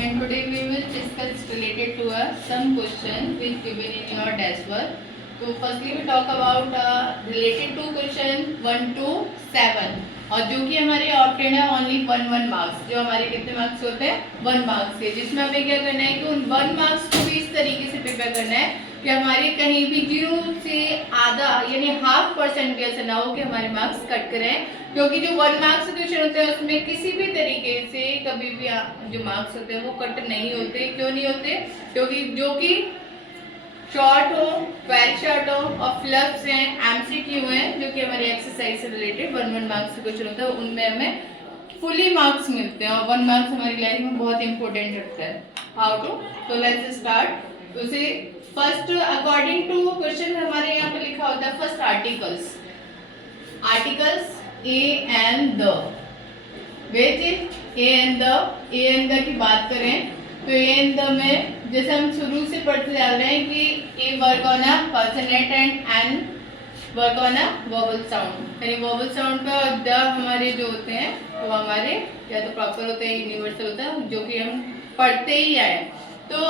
and today we will discuss related to some question which given in your test work. So firstly we talk about related to question 1 to 7 और जो कि हमारे obtained है only 1 marks, जो हमारे कितने marks होते हैं 1 मार्क्स के, जिसमें हमें क्या करना है कि उन 1 मार्क्स को भी इस तरीके से प्रिपेयर करना है कि हमारे कहीं भी 0 से आधा यानी 0.5% भी ऐसा ना हो कि हमारे मार्क्स कट करें, क्योंकि जो 1 मार्क्स के क्वेश्चन होते हैं उसमें किसी भी तरीके से कभी भी जो मार्क्स होते हैं वो कट नहीं होते। क्यों नहीं होते? क्योंकि जो कि शॉर्ट हो, वेरी शॉर्ट हो और फ्लफ्स हैं, एमसीक्यू हैं, जो कि हमारे एक्सरसाइज से रिलेटेड 1 मार्क्स के क्वेश्चन होते हैं, उनमें हमें फुली मार्क्स मिलते हैं और 1 मार्क्स हमारी लाइफ में बहुत इंपॉर्टेंट रखता है। How to? तो लेट्स स्टार्ट। उसे फर्स्ट अकॉर्डिंग टू क्वेश्चन हमारे यहाँ पे लिखा होता है first articles a and the, which is a and the की बात करें तो ए एंड द में जैसे हम शुरू से पढ़ते जा रहे हैं कि a work on a consonant and work on a vowel sound, यानी वोवल साउंड पे और द हमारे जो होते हैं वो हमारे या तो प्रॉपर होते हैं यूनिवर्सल होता है, जो कि हम पढ़ते ही आए। तो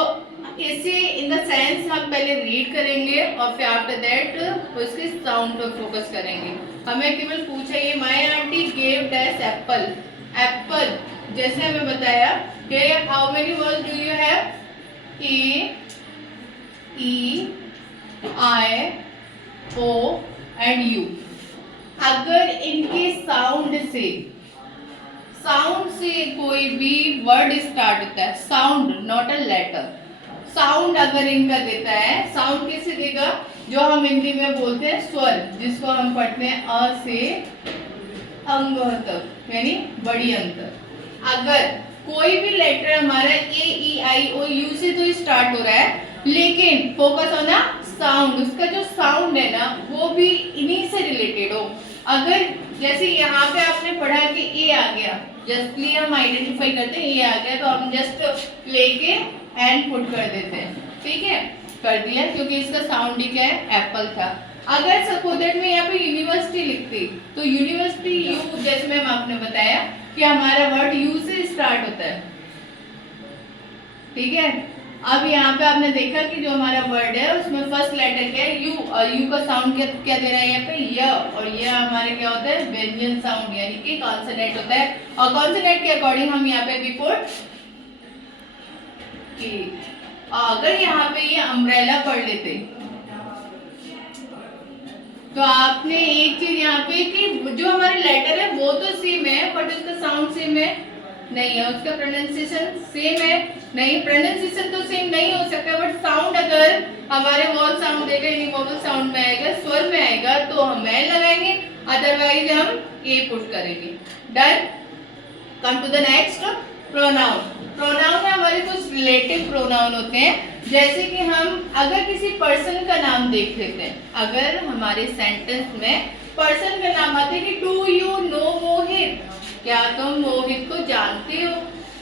इसे इन द सेंस हम पहले रीड करेंगे और फिर आफ्टर दैट उसके साउंड पर फोकस करेंगे। हमें केवल पूछा ये my aunty gave that apple, जैसे हमें बताया कि how many words do you have, A E I O and U. अगर इनके साउंड से कोई भी वर्ड स्टार्ट होता है, sound not a letter, sound अगर इनका देता है, साउंड कैसे देगा? जो हम हिंदी में बोलते हैं स्वर, जिसको हम पढ़ते हैं अ से अंग तक यानी बड़ी अंग तक। अगर कोई भी लेटर हमारा ए ई आई ओ यू से तो स्टार्ट हो रहा है, लेकिन फोकस होना साउंड, उसका जो साउंड है ना वो भी इन्हीं से रिलेटेड हो। अगर जैसे यहाँ पे आपने पढ़ा कि ए आ गया, जस्टली हम आइडेंटिफाई करते हैं ए आ गया, तो हम जस्ट लेके एंड पुट कर देते हैं, ठीक है, कर दिया, क्योंकि इसका साउंड ही क्या है, एप्पल था। अगर सपोज दैट मैं यहाँ पे यूनिवर्सिटी लिखती तो यूनिवर्सिटी यू, जैसे मैम आपने बताया कि हमारा वर्ड यू से स्टार्ट होता है, ठीक है। अब यहाँ पे आपने देखा कि जो हमारा वर्ड है उसमें फर्स्ट लेटर क्या है, यू, और यू का साउंड क्या दे रहा है यहाँ पे, य, और ये हमारे क्या होता है, व्यंजन साउंड यानी कि कॉन्सोनेंट होता है। और कॉन्सोनेंट के अकॉर्डिंग हम यहाँ पे बिफोर की, अगर यहाँ पे ये अम्ब्रेला पढ़ लेते तो आपने एक चीज यहाँ पे कि जो हमारे लेटर है वो तो सेम है बट उसका साउंड सेम है नहीं है, उसका प्रोनाउंसिएशन सेम है नहीं, प्रोनाउंसिएशन तो सेम नहीं हो सकता, बट साउंड अगर हमारे वॉल साउंड देगा यानी वोवल साउंड में आएगा, स्वर में आएगा तो हम एल लगाएंगे, अदरवाइज हम ए पुट करेंगे। Done. Come to the next, pronoun. Pronoun में हमारे कुछ रिलेटिव प्रोनाउन होते हैं, जैसे कि हम अगर किसी पर्सन का नाम देख लेते हैं, अगर हमारे सेंटेंस में पर्सन का नाम आते हैं कि डू यू नो मोहित, क्या तुम मोहित को जानते हो,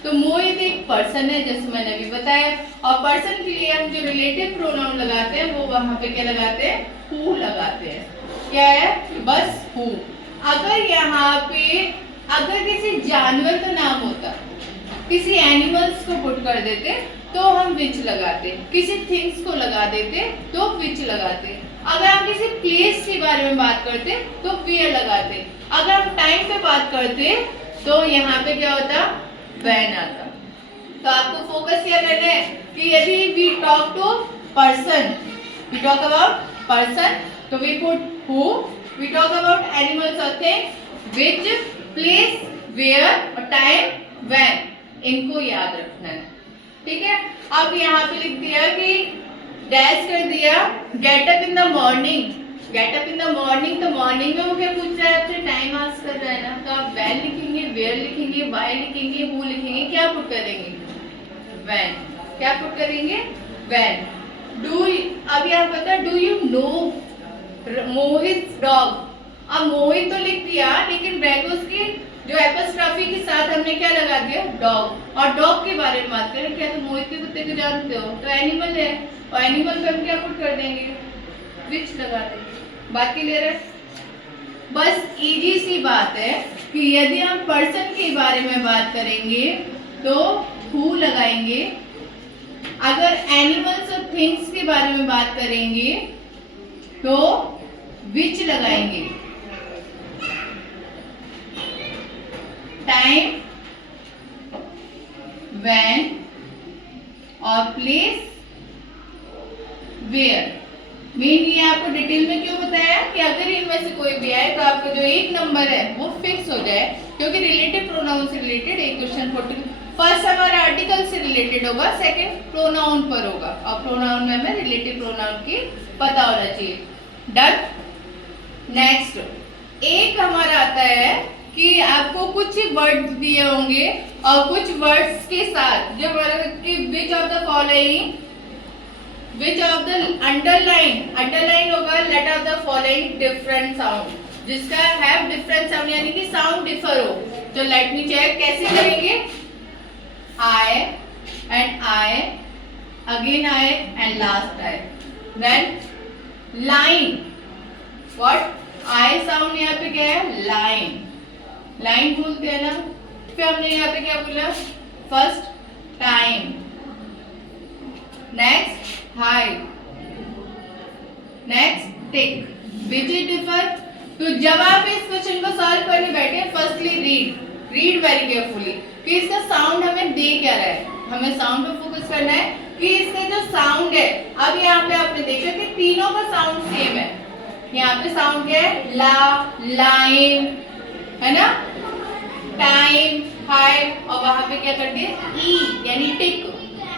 तो मोहित एक पर्सन है जैसे मैंने अभी बताया, और पर्सन के लिए हम जो रिलेटिव प्रोनाउन लगाते हैं वो वहां पे क्या लगाते हैं, हु लगाते हैं। क्या है? बस हु। अगर यहाँ पे अगर किसी जानवर का नाम होता, किसी एनिमल्स को पुट कर देते तो हम विच लगाते, किसी थिंग्स को लगा देते तो विच लगाते, अगर हम किसी प्लेस के बारे में बात करते तो वेयर लगाते, अगर हम टाइम पे बात करते तो यहाँ पे क्या होता, व्हेन आता। तो आपको फोकस क्या करना है कि यदि we talk to person, we talk about person तो we put who, we talk about animals और थिंग्स विच, प्लेस वेयर और टाइम व्हेन, इनको याद रखना है, ठीक है। अब यहाँ पे लिख दिया कि डैश कर दिया get up in the morning, get up in the morning, तो मॉर्निंग में वो क्या पूछ रहा है आपसे, टाइम आस्क कर रहा है ना, तो आप व्हेन लिखेंगे, वेयर लिखेंगे, व्हाई लिखेंगे, हु लिखेंगे, क्या पुट करेंगे, व्हेन, क्या पुट करेंगे, व्हेन। डू, अब यहाँ पता do you know Mohit dog, अब मोहित तो लिख दिया लेकिन बैक उसकी जो एपोस्ट्रॉफी के साथ हमने क्या लगा दिया, डॉग, और डॉग के बारे में बात करें, क्या तो मोहित के कुत्ते को जानते हो, तो एनिमल है, और एनिमल पे हम क्या पुट कर देंगे, विच लगा देंगे। बात क्लियर है? बस इजी सी बात है कि यदि हम पर्सन के बारे में बात करेंगे तो हु लगाएंगे। अगर एनिमल्स और थिंग्स के बारे में बात करेंगे तो विच लगाएंगे। टाइम, व्हेन और प्लेस, वेयर। मेन ये आपको डिटेल में क्यों बताया कि अगर इनमें से कोई भी आए तो आपका जो एक नंबर है वो फिक्स हो जाए, क्योंकि रिलेटिव प्रोनाउन से रिलेटेड एक क्वेश्चन 40 फर्स्ट हमारा आर्टिकल से रिलेटेड होगा, सेकंड प्रोनाउन पर होगा, और प्रोनाउन में हमें रिलेटिव प्रोनाउन की पता होना चाहिए। डन। नेक्स्ट एक हमारा आता है कि आपको कुछ वर्ड्स दिए होंगे और कुछ वर्ड्स के साथ जो कि which of the following, which of the underline होगा let of the following different sound, जिसका हैव डिफरेंट साउंड यानी कि साउंड डिफर हो। तो लेट मी चेक कैसे करेंगे। I and I, again I and last I. Then line. What? I sound यहाँ पे क्या है? Line. Line बोलते हैं ना। फिर हमने यहाँ पे क्या बोला? First time. Next high. Next tick. Which is differ? तो जब आप इस क्वेश्चन को सॉल्व करने बैठे, फर्स्टली रीड वेरी केयरफुली कि इसका साउंड हमें दे क्या रहा है। हमें साउंड पे फोकस करना है कि इसका जो साउंड है, अब यहाँ पे आपने देखा कि तीनों का साउंड सेम है। यहाँ पे साउंड क्या है? ला, लाइन, है ना, टाइम, हाई, और वहां पे क्या कर दिए? ई यानी टिक।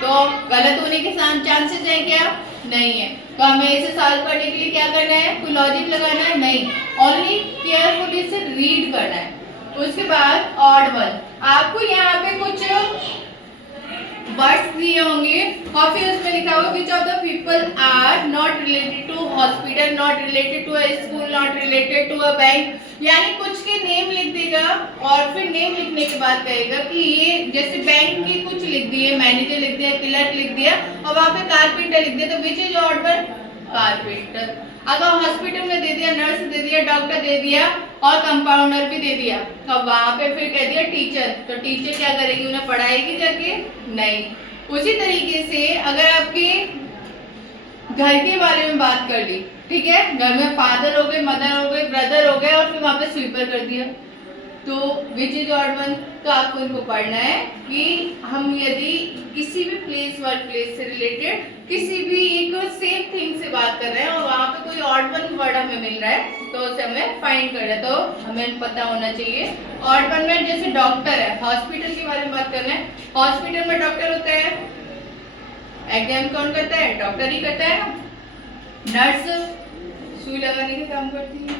तो गलत होने के चांसेस है क्या? नहीं है। तो हमें इसे सॉल्व करने के लिए क्या करना है? कोई लॉजिक लगाना है? नहीं, ओनली केयरफुली इसे रीड करना है। उसके बाद ऑड वन, आपको यहाँ पे कुछ वर्ड्स दिए होंगे और फिर उसमें लिखा होगा which of the people are not related to hospital, not related to a school, not related to a bank, यानी कुछ के नेम लिख देगा और फिर नेम लिखने के बाद कहेगा कि ये, जैसे बैंक की कुछ लिख दिए, मैनेजर लिख दिया, क्लर्क लिख दिया और वहां पे कारपेंटर लिख दिया, तो which is odd one? Carpenter. अगर हॉस्पिटल में दे दिया, नर्स दे दिया, डॉक्टर दे दिया और कंपाउंडर भी दे दिया, तो वहां पे फिर कह दिया टीचर, तो टीचर क्या करेगी? उन्हें पढ़ाएगी जाके? नहीं। उसी तरीके से अगर आपके घर के बारे में बात कर ली, ठीक है, घर में फादर हो गए, मदर हो गए, ब्रदर हो गए और फिर वहां पे स्वीपर कर दिया, तो विच इज ऑड वन? तो आपको इनको पढ़ना है कि हम यदि किसी भी प्लेस, वर्क प्लेस से रिलेटेड किसी भी एक सेम थिंग से बात कर रहे हैं और वहां पे कोई ऑड वन वर्ड हमें मिल रहा है तो उसे हमें फाइंड करना है, तो हमें पता होना चाहिए। ऑड वन में जैसे डॉक्टर है, हॉस्पिटल के बारे में बात करना है, हॉस्पिटल में डॉक्टर होता है, एग्जाम कौन करता है? डॉक्टर ही करता है ना। नर्स सुई लगाने का काम करती है,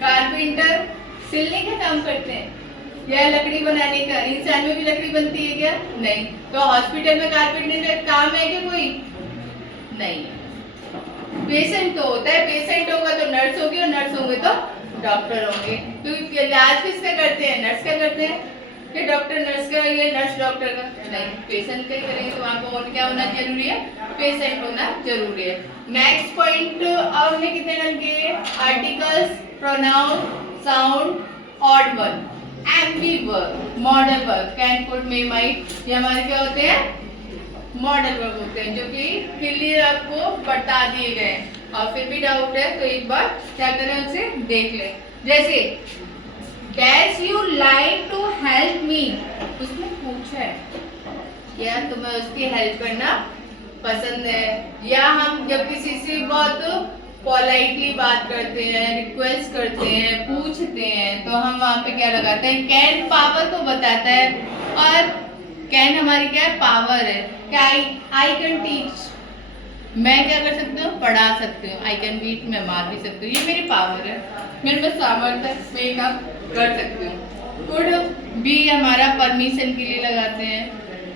कारपेंटर सिलने का काम करते हैं, या लकड़ी बनाने का। इंसान में भी लकड़ी बनती है क्या? नहीं। तो हॉस्पिटल में कारपेंटर का काम है क्या कोई? नहीं। पेशेंट तो होता है, पेशेंट होगा तो नर्स होगी और नर्स होंगे तो डॉक्टर होंगे। तो इलाज किसका करते हैं? नर्स का करते हैं कि डॉक्टर नर्स का या नर्स डॉक्टर का? नहीं, पेशेंट का करेंगे तो वहाँ पर क्या होना जरूरी है? पेशेंट होना जरूरी है। नेक्स्ट पॉइंट अब हमने कितने रन किए? Articles, pronoun, sound, odd one, ambi verb, modal verb, can, could, may, might, ये हमारे क्या होते हैं? मॉडल वर्ब होते हैं, जो कि क्लियर आपको बता दिए गए। और फिर भी डाउट है तो एक बार क्या करें, उसे देख लें। जैसे dash you like to help me, उसने पूछा है क्या तुम्हें उसकी हेल्प करना पसंद है, या हम जब किसी से बहुत पोलाइटली बात करते हैं, रिक्वेस्ट करते हैं, पूछते हैं, तो हम वहाँ पे क्या लगाते हैं? कैन पावर को बताता है, और कैन हमारी क्या है? पावर है। क्या आई कैन टीच, मैं क्या कर सकती हूँ? पढ़ा सकती हूँ। आई कैन बीट, मैं मार भी सकती हूँ, ये मेरी पावर है, मेरे पास सामर्थ्य है, मैं ये काम कर सकती हूँ। कुड भी हमारा परमिशन के लिए लगाते हैं,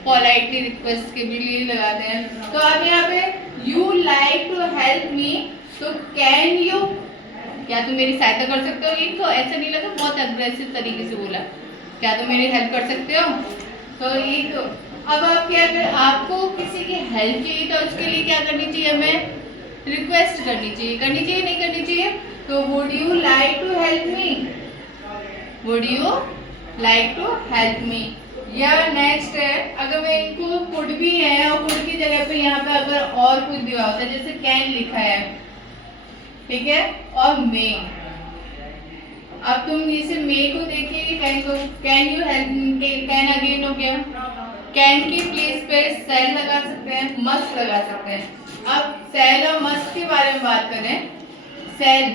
पोलाइटली रिक्वेस्ट के लिए लगाते हैं। तो अब यहाँ पे you like to help me, तो कैन यू, क्या तुम मेरी सहायता कर सकते हो? ये तो ऐसा नहीं लगा, बहुत अग्रेसिव तरीके से बोला, क्या तुम मेरी हेल्प कर सकते हो? तो ये तो अब आप क्या कर, आपको किसी की हेल्प चाहिए तो उसके लिए क्या करनी चाहिए? हमें रिक्वेस्ट करनी चाहिए। करनी चाहिए नहीं करनी चाहिए? तो would you like to help me, would you like to help me, या नेक्स्ट है, अगर मैं इनको कुड भी है और कुड की जगह पे यहाँ पे अगर और कुछ दिया होता है, जैसे कैन लिखा है, ठीक है, और मे, अब तुम जैसे मे को देखिए, कैन को, can you help, can again हो गया, कैन की प्लेस पे सेल लगा सकते हैं, मस्ट लगा सकते हैं। अब सेल और मस्ट के बारे में बात करें, सेल,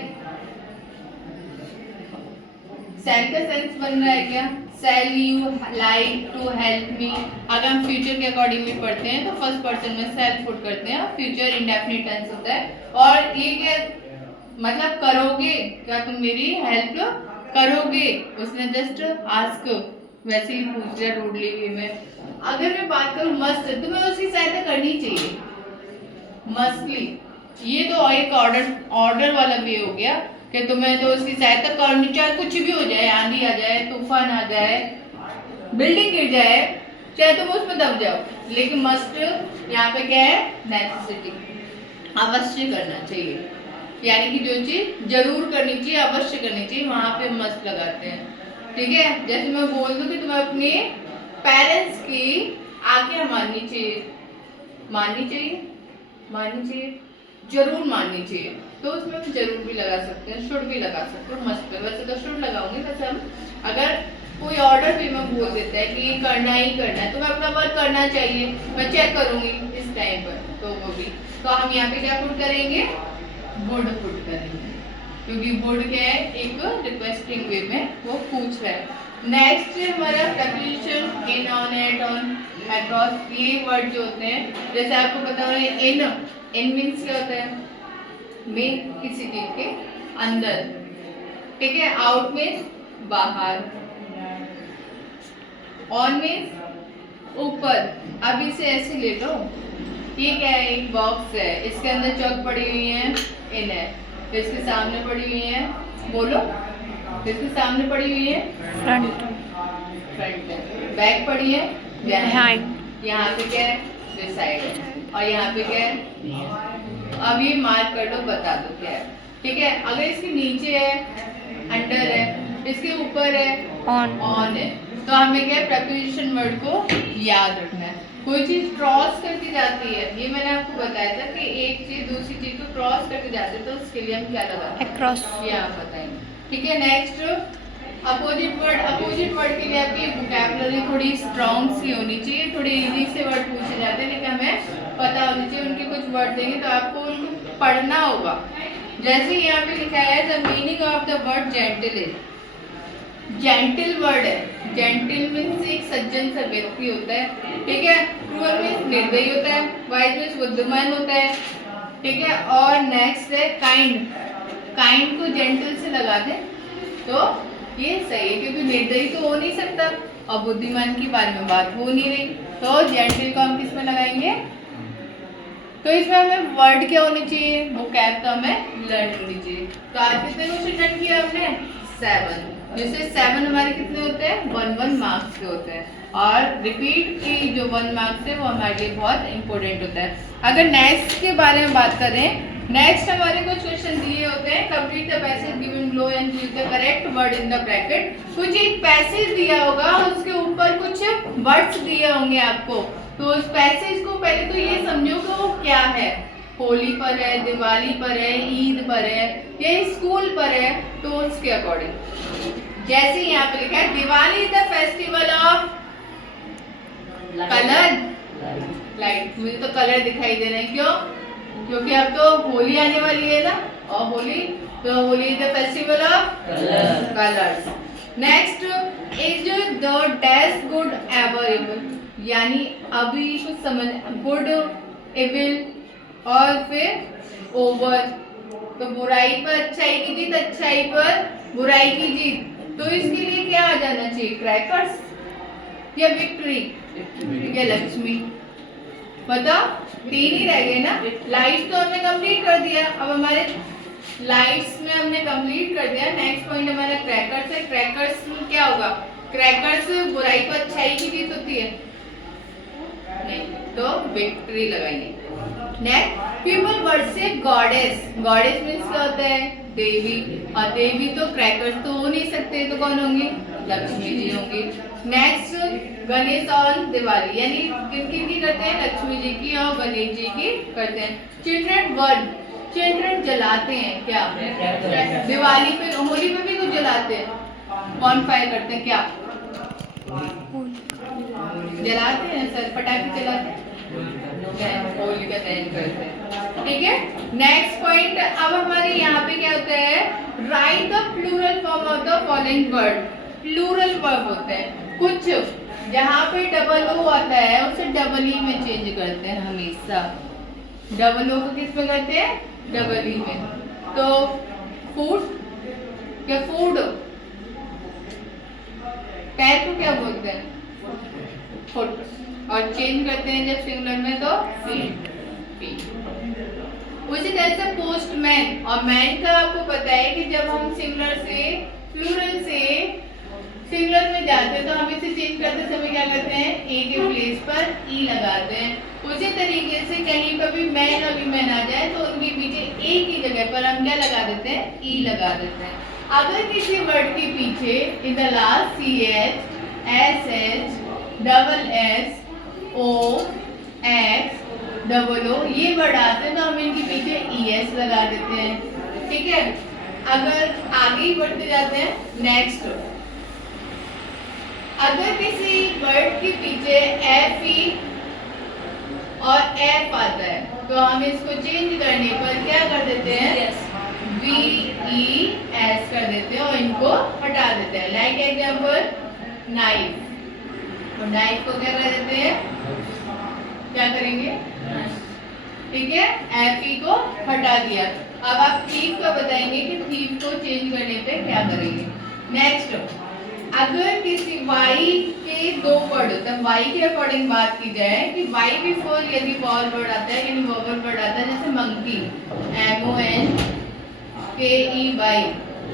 सेल का सेंस बन रहा है क्या, shall you like to help me. अगर हम फ्यूचर के अकॉर्डिंगली पढ़ते हैं तो फर्स्ट पर्सन में सेल पुट करते हैं और फ्यूचर इंडेफिनिट टेंस होता है। और ये क्या मतलब, करोगे क्या, तुम मेरी हेल्प करोगे, उसने जस्ट आस्क, वैसे ही पूछ लिया रूडली वे में। अगर मैं बात करूं मस्ट, तो मैं उसकी सहायता करनी चाहिए, मस्टली। ये तो एक ऑर्डर वाला वे हो गया कि तुम्हें तो उसकी सहायता करनी, चाहे कुछ भी हो जाए, आंधी आ जाए, तूफान आ जाए, बिल्डिंग गिर जाए, चाहे तुम उसमें दब जाओ, लेकिन मस्ट यहाँ पे क्या है, नेसेसिटी, अवश्य करना चाहिए, यानी कि जो चीज जरूर करनी चाहिए, अवश्य करनी चाहिए, वहां पे मस्ट लगाते हैं। ठीक है, जैसे मैं बोल दूं कि तुम्हें अपने पेरेंट्स की आज्ञा माननी चाहिए, माननी चाहिए, माननी चाहिए, जरूर माननी चाहिए, तो उसमें हम जरूर भी लगा सकते हैं, शुड भी लगा सकते हैं, मस्ट पे। वैसे तो शुड लगाऊंगी, वैसे हम अगर कोई ऑर्डर भी मैं बोल देता है कि ये करना ही करना है, तो मैं अपना वर्क करना चाहिए, मैं चेक करूंगी इस टाइम पर, तो वो भी, तो हम यहाँ पे क्या पुट करेंगे, वुड पुट करेंगे, क्योंकि वुड क्या है, एक रिक्वेस्टिंग वे में वो पूछ रहा है। नेक्स्ट हमारा preposition in, on, at, on, across, ये वर्ड जो होते हैं, जैसे आपको पता है इन मीन्स क्या होता है, में किसी चीज के अंदर, ठीक है, आउट मीन्स बाहर, ऑन मीन्स ऊपर। अब इसे ऐसे ले लो, ये क्या है, एक बॉक्स है, इसके अंदर चौक पड़ी हुई है, इन है, इसके सामने पड़ी हुई है, बोलो, इसके सामने पड़ी हुई है, फ्रंट, फ्रंट है, बैक पड़ी है, बिहाइंड, यहाँ पे क्या है, दिस साइड है, और यहाँ पे क्या है, अब ये मार्क कर लो, बता दो क्या है। ठीक है, अगर इसके नीचे है, अंडर है, इसके ऊपर है, ऑन है, तो हमें क्या प्रेपोजिशन वर्ड को याद रखना है। कोई चीज क्रॉस करके जाती है, ये मैंने आपको बताया था कि एक चीज दूसरी चीज को क्रॉस करके जाती है, तो उसके लिए हम क्या लगाते हैं, क्रॉस, ये आप बताएंगे। ठीक है, next opposite word, opposite word के लिए आपकी वोकैबुलरी थोड़ी स्ट्रॉन्ग सी होनी चाहिए, थोड़ी इजी से वर्ड पूछे जाते हैं, लेकिन हमें पता होनी चाहिए, उनके कुछ वर्ड देंगे तो आपको उनको पढ़ना होगा। जैसे यहाँ पे लिखा है, the meaning of the word gentle is, gentle word है, जेंटल मीन्स एक सज्जन सा व्यक्ति होता है, ठीक है, क्रूअल मीन्स निर्दयी होता है, वाइज मीन्स बुद्धिमान होता है, ठीक है, और नेक्स्ट है काइंड, काइंड को जेंटल से लगा दे तो ये सही है, क्योंकि निर्दयी तो हो नहीं सकता और बुद्धिमान के बारे में बात हो नहीं रही, तो जेंटल को हम किस में लगाएंगे, तो इसमें हमें वर्ड क्या होनी चाहिए, वोकैब तो हमें लर्न होनी चाहिए। तो आज कितने क्वेश्चन लर्न किया हमने, 7, जिससे 7 हमारे कितने होते हैं, 1 मार्क्स के होते हैं, और रिपीट की जो 1 मार्क्स है वो हमारे लिए बहुत इंपॉर्टेंट होता है। अगर नेक्स्ट के बारे में बात करें, नेक्स्ट हमारे कुछ क्वेश्चन दिए होते हैं, complete the passage given below and use the correct word in the bracket. कुछ एक पैसेज दिया होगा, उसके ऊपर कुछ वर्ड्स दिए होंगे आपको, तो उस पैसेज को पहले तो ये समझो कि वो क्या है, होली पर है, दिवाली पर है, ईद पर है, या स्कूल पर है, तो उसके अकॉर्डिंग जैसे यहाँ पे लिखा है, Diwali is the festival of colour, light, मुझे तो कलर दिखाई दे रहे हैं, क्यों, क्योंकि अब तो होली आने वाली है ना, और होली, तो Holi is the festival of colours. Next is the dash good ever evil, यानी अभी कुछ समझ, गुड, इविल, और फिर ओवर, तो बुराई पर अच्छाई की जीत, अच्छाई पर बुराई की जीत, तो इसके लिए क्या आ जाना चाहिए, क्रैकर्स या विक्ट्री या लक्ष्मी, बताओ, 3 ही रह गए ना। लाइट्स तो हमने कंप्लीट कर दिया, अब हमारे लाइट्स में हमने कंप्लीट कर दिया, नेक्स्ट पॉइंट हमारा क्रैकर्स है। क्रैकर्स में क्या होगा, क्रैकर्स बुराई पर अच्छाई की जीत होती है, नहीं, तो विक्ट्री लगाएंगे। नेक्स्ट पीपल वर्ड से गॉडेस, गॉडेस मीन्स क्या होता है, देवी, और देवी तो क्रैकर्स तो हो नहीं सकते, तो कौन होंगे? लक्ष्मी जी होंगी। नेक्स्ट गणेश और दिवाली, यानी किन किन की करते हैं? लक्ष्मी जी की और गणेश जी की करते हैं। चिल्ड्रन वर्ड, चिल्ड्रन जलाते हैं क्या? दिवाली पे, होली पे भी कुछ जलाते हैं, बॉनफायर करते हैं क्या? जलाते हैं सर, पटाखे जलाते हैं, होली का दहन करते हैं। ठीक है, नेक्स्ट पॉइंट। अब हमारे यहाँ पे क्या होता है? Write the plural form of the following word. Plural verb होते हैं कुछ, जहाँ पे डबल ओ आता है उसे डबल ई में चेंज करते हैं हमेशा। डबल ओ को किस में करते हैं? डबल ई में। तो फूड, क्या फूड? पैर को क्या बोलते हैं? फुट। और चेंज करते हैं जब सिंगुलर में तो फीट, फीट। उसी तरह से पोस्टमैन, और मैन का आपको पता है कि जब हम सिंगुलर से प्लूरल से सिंगुलर में जाते हैं तो हम इसे चेंज करते समय क्या करते हैं? ए के प्लेस पर ई लगाते हैं। उसी तरीके से कहीं पर भी मैन और वीमेन आ जाए तो उनके पीछे ए की जगह पर हम क्या लगा देते हैं? ई लगा देते हैं। अगर किसी वर्ड के पीछे in the last C H, S H, double S, O, X, double O ये वर्ड आते हैं तो हम इनके पीछे ई एस लगा देते हैं। ठीक है, अगर आगे ही बढ़ते जाते हैं, नेक्स्ट, अगर किसी वर्ड के पीछे एफ ई और एफ आता है तो हम इसको चेंज करने पर क्या कर देते हैं? वी ई एस कर देते हैं और इनको हटा देते हैं। लाइक एग्जाम्पल नाइफ, और नाइफ को क्या कर देते हैं? क्या करेंगे? ठीक है, एफ ई को हटा दिया। अब आप थीफ का बताएंगे कि थीफ को चेंज करने पे क्या करेंगे। नेक्स्ट, अगर किसी वाई के दो वर्ड होते हैं, वाई के अकॉर्डिंग बात की जाए कि वाई बिफोर यदि वॉवल वर्ड आता है, यानी वॉवल वर्ड आता है, जैसे मंकी, MON KEY,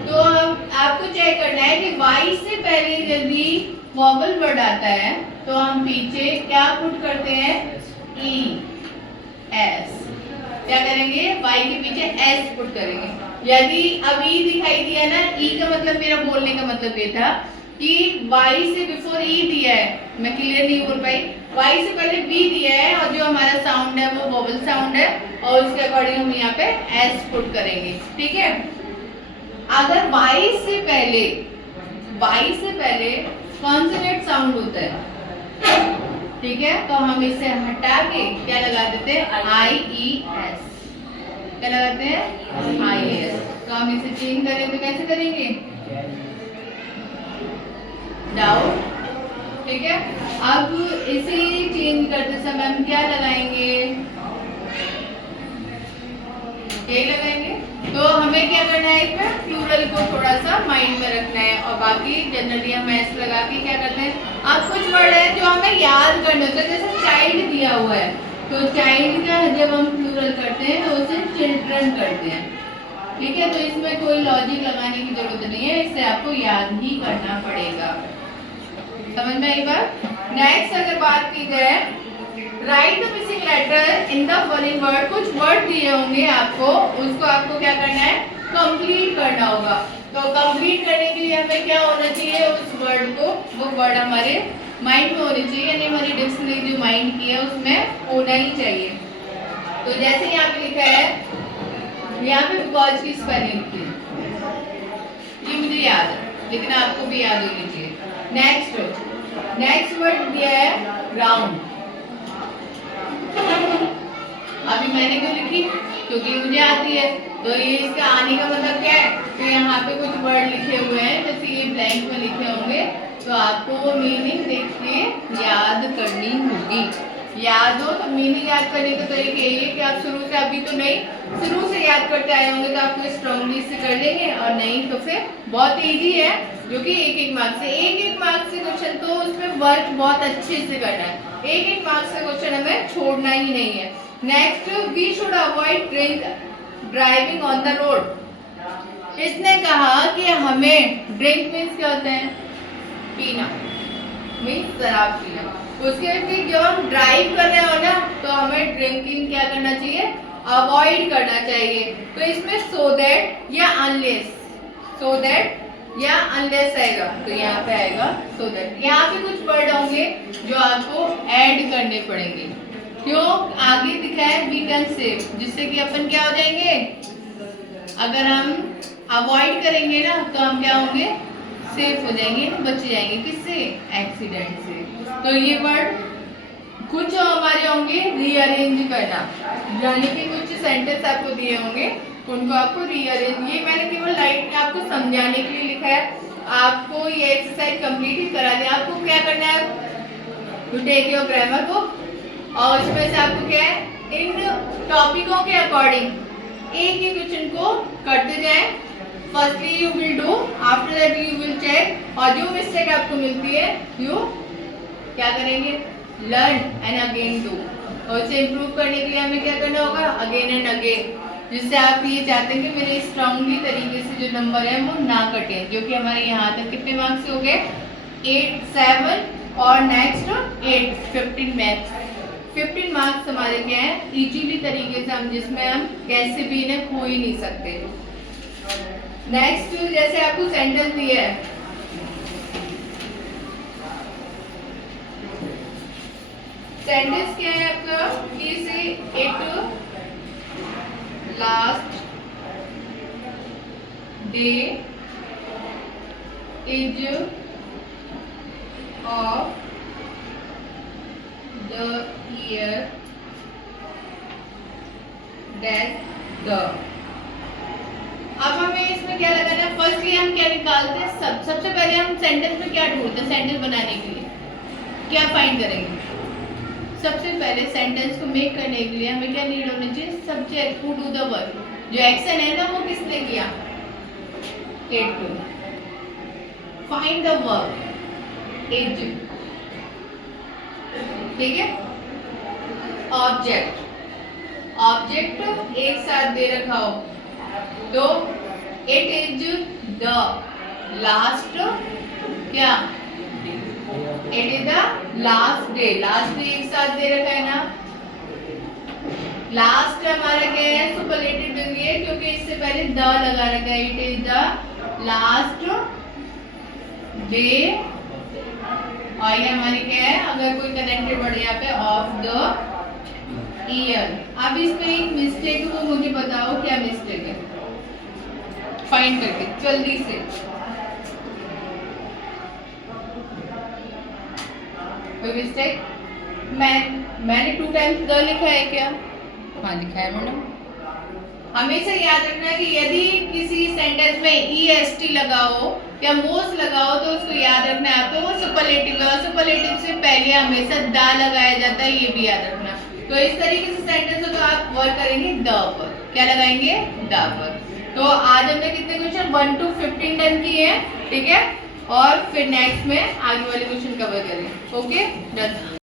तो हम आपको चेक करना है कि वाई से पहले यदि वॉवल वर्ड आता है तो हम पीछे क्या पुट करते हैं? E S. क्या करेंगे? वाई के पीछे एस पुट करेंगे। यदि अब ई दिखाई दिया ना, ई का मतलब, मेरा बोलने का मतलब ये था कि वाई से बिफोर ई दिया है, मैं क्लियर नहीं बोल पाई, वाई से पहले बी दिया है और जो हमारा साउंड है वो वोवल साउंड है और उसके अकॉर्डिंग हम यहाँ पे एस पुट करेंगे। ठीक है, अगर वाई से पहले कॉन्सोनेंट साउंड होता है, ठीक है, तो हम इसे हटा के क्या लगा देते हैं? आई ई एस। क्या लगाते हैं? I S. तो हम इसे चेंज करें तो कैसे करेंगे? डाउट। ठीक है, अब इसे चेंज करते समय हम क्या लगाएंगे? ये लगाएंगे। तो हमें क्या करना है? इसमें प्लूरल को थोड़ा सा माइंड में रखना है और बाकी जनरली हम एस लगा के क्या करते हैं? अब कुछ वर्ड है जो हमें याद करने होते हैं, जैसे चाइल्ड दिया हुआ है तो चाइल्ड का जब हम प्लूरल करते हैं तो उसे चिल्ड्रन करते हैं। ठीक है, तो इसमें कोई लॉजिक लगाने की जरूरत नहीं है, इससे आपको याद ही करना पड़ेगा। समझ में आई बात? नेक्स्ट अगर बात की जाए, write the missing letter in the following word. कुछ वर्ड दिए होंगे आपको, उसको आपको क्या करना है? कंप्लीट करना होगा। तो कंप्लीट करने के लिए हमें क्या होना चाहिए? उस वर्ड को, वो वर्ड हमारे माइंड में होनी चाहिए, यानी हमारी डिक्शनरी जो माइंड की है उसमें होना ही चाहिए। तो जैसे यहाँ पे लिखा है, यहाँ पे बिकॉज की स्पेलिंग थी, ये मुझे याद है लेकिन आपको भी याद होनी चाहिए। नेक्स्ट वर्ड दिया है राउंड। अभी मैंने क्यों लिखी? क्योंकि मुझे आती है, तो ये इसका आने का मतलब क्या है? तो यहाँ पे कुछ वर्ड लिखे हुए हैं, जैसे ये ब्लैंक में लिखे होंगे, तो आपको वो मीनिंग देख के याद करनी होगी। याद हो तो मीनिंग याद करने का तरीका यही है कि आप शुरू से, अभी तो नहीं, शुरू से याद करते आए होंगे तो आपको स्ट्रांगली से कर लेंगे, और नहीं तो फिर बहुत इजी है, जो कि एक मार्क्स से क्वेश्चन, तो उसमें वर्क बहुत अच्छे से करना है। एक मार्क्स से क्वेश्चन हमें छोड़ना ही नहीं है। Next, we should avoid drink driving on the road. इसने कहा कि हमें, ड्रिंक मीन्स क्या होता है? पीना, मीन्स शराब पीना। उसके बाद जब हम ड्राइव कर रहे हो ना तो हमें ड्रिंकिंग क्या करना चाहिए? अवॉइड करना चाहिए। तो इसमें सो दैट या अनलेस, so that या unless आएगा तो यहाँ पे आएगा so that। यहाँ पे कुछ वर्ड होंगे जो आपको ऐड करने पड़ेंगे। क्यों? आगे दिखा है we can save, जिससे कि अपन क्या हो जाएंगे, अगर हम अवॉइड करेंगे ना तो हम क्या होंगे, सेफ हो जाएंगे, बच जाएंगे। किससे? एक्सीडेंट से। तो ये वर्ड कुछ हमारे होंगे रीअरेंज करना, यानी कि कुछ सेंटेंस आपको दिए होंगे उनको आपको रीअरेंज, ये मैंने केवल लाइट आपको समझाने के लिए लिखा है। आपको ये एक्सरसाइज कंप्लीट ही करा दिया। आपको क्या करना है, to take your grammar book और उसमें से आपको क्या है, इन टॉपिकों के अकॉर्डिंग एक ही क्वेश्चन को करते जाएं। Firstly you will do, after that you will check, और जो मिस्टेक आपको मिलती है यू क्या करेंगे, लर्न एंड अगेन डू। और इसे इम्प्रूव करने के लिए हमें क्या करना होगा, अगेन एंड अगेन, जिससे आप ये चाहते हैं कि मेरे स्ट्रांगली तरीके से जो नंबर है वो ना कटे, जो कि हमारे यहाँ तक कितने मार्क्स हो गए, 8, 7 और नेक्स्ट 8, 15 मैथ्स। 15 मार्क्स हमारे क्या है, इजीली तरीके से हम, जिसमें हम कैसे भी इन्हें खो ही नहीं सकते। नेक्स्ट जैसे आपको सेंटेंस दिया है, सेंटेंस क्या है आपका, कि से it last day is of the year that the. अब हमें इसमें क्या लगाना है, फर्स्टली हम क्या निकालते हैं, सबसे पहले हम सेंटेंस में क्या ढूंढते हैं, सेंटेंस बनाने के लिए क्या फाइंड करेंगे। सबसे पहले सेंटेंस को मेक करने के लिए हमें क्या नीड होनी चाहिए, subject who do the work. जो एक्शन है ना वो किसने किया, it to. Find the work, is, ठीक है। ऑब्जेक्ट, ऑब्जेक्ट एक साथ दे रखा हो तो इट इज द लास्ट, क्या, it is the last day. Last day एक साथ दे रखा है ना, लास्ट हमारा क्या है, सुपरलेटिव डिग्री है क्योंकि इससे पहले द लगा रखा है। It is the last day, और ये हमारी क्या है, अगर कोई कनेक्टेड वर्ड यहाँ पे, ऑफ द ईयर। अब इसमें एक मिस्टेक है, वो मुझे बताओ क्या मिस्टेक है, फाइंड करके जल्दी से। कोई मिस्टेक? मैंने 2 टाइम्स द लिखा है क्या? हाँ लिखा है मैडम। हमेशा याद रखना कि यदि किसी सेंटेंस में EST लगाओ या मोस्ट लगाओ तो उसको याद रखना है आपको, वो सुपरलेटिव लगाओ। सुपरलेटिव से पहले हमेशा द लगाया जाता है, ये भी याद रखना। तो इस तरीके से सेंटेंस हो तो आप वर्क करेंगे द पर, क्या लगाएंगे, द पर। तो आज हमने कितने क्वेश्चन 1 to 15 डन किए हैं, ठीक है, और फिर नेक्स्ट में आगे वाले क्वेश्चन कवर करेंगे। Okay, done.